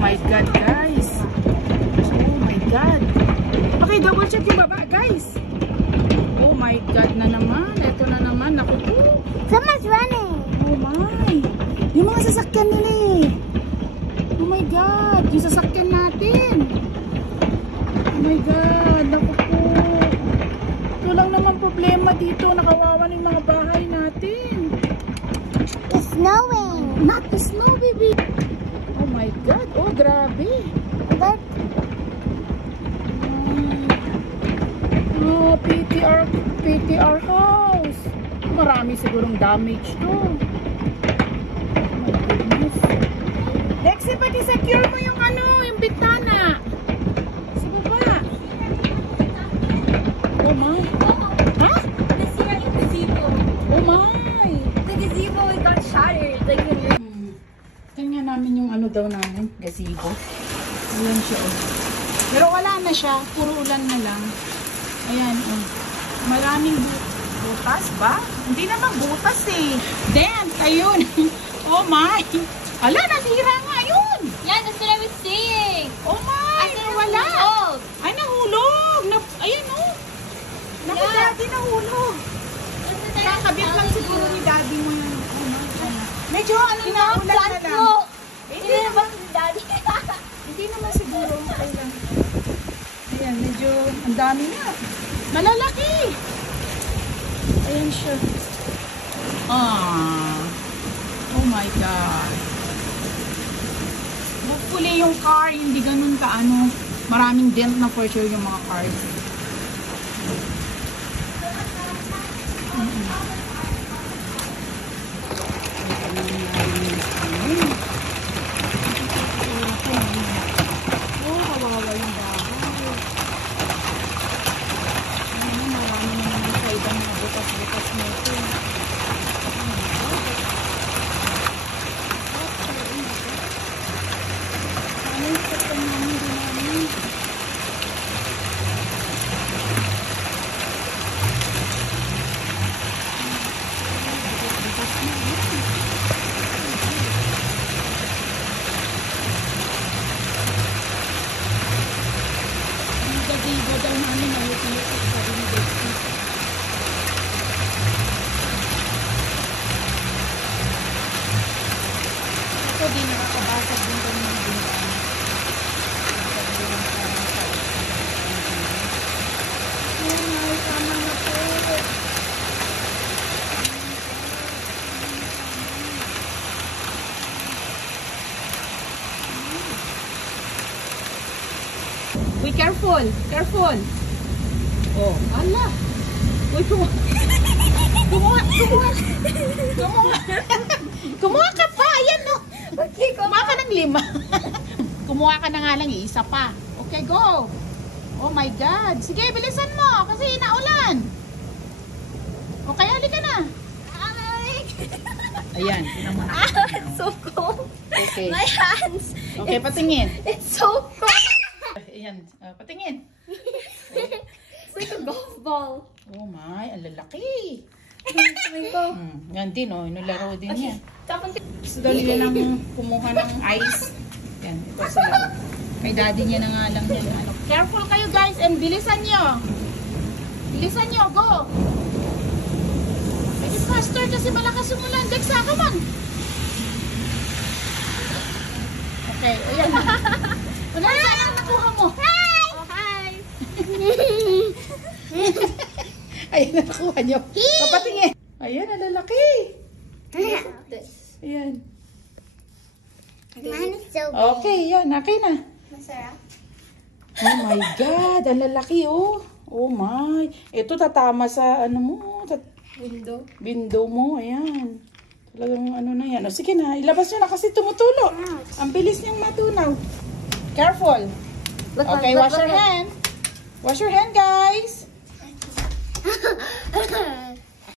my God, guys. Oh my God. Okay, double check yung baba, guys. Oh my God na naman. Ito na naman. Naku po. Someone's running. Oh my. Yung mga sasakyan nila eh. Oh my God. Yung sasakyan natin. Oh my God. Naku po. Ito lang naman problema dito. Nakawawa ng mga bahay natin. It's snowing. Not the snow, baby. Oh my God. Oh, grabe. Look. Oh, PTR house. Marami sigurong damage to. Oh my goodness. Lexi, pati secure mo yung ano, yung bintana. Sa baba. Oh my. Ha? This year in the gazebo. Oh my. The gazebo got shattered. Like Tingnan namin yung ano daw namin, gazebo. Ayan siya, oh. Pero wala na siya, puro ulan na lang. Ayan, oh. Maraming butas ba? Hindi naman butas eh. Dent, ayun. Oh my. Ala, nasira nga yun. yeah, that's what I was saying. Oh my, wala. Oh, Ay, nahulog. Ayan, oh. Naku, Yeah. daddy, nahulog. Kakabit lang siguro ni daddy mo yung medyo ano na, ulan na lang. Hindi naman daddy. Hindi naman siguro. Kailan. Ayan, medyo ang dami na. Malalaki. Ayan siya. Ah. Oh my God. Hopefully yung car, hindi ganun ka ano. Maraming dent na for sure yung mga cars. Di nakakabasag din kami ng bintana. Ay, tama na po. Uy, careful! Careful! Oh, ala! Uy, kumuha ka pa! Ayan, no! Okay, Kumuha ka ng 5. Kumuha ka na nga lang isa pa. Okay, go! Oh my God! Sige, bilisan mo! Kasi naulan! Okay, halika na! Ayan, naman. It's so cold. Okay. My hands. Okay, patingin. It's so cold. Ayan, patingin. It's like a golf ball. Oh my, ang lalaki. Oh my God. Yan din, oh. Inularo din yan. Tapos So, dali na lang kumuha ng ice. Yan, ito sila. May daddy niya na nga lang yan. Ano. Careful kayo guys and bilisan nyo. Bilisan nyo, go. Make it faster kasi malakas yung ulan. Dexa, come on. Okay, ayan. Ano saan ang nakuha mo? hi. Oh, hi. Ayan na nakuha nyo. Papatingin. Ayan, ang lalaki. This. Ayan. Mine is so big. Okay, yan. Okay na. Masarap. Oh my God, ang lalaki oh. Oh my. Ito tatama sa ano mo, window mo, ayan. Talagang ano na yan. O sige na, ilabas nyo na kasi tumutulo. Ang bilis niyang matunaw. Careful. Okay, wash your hand. Wash your hand, guys.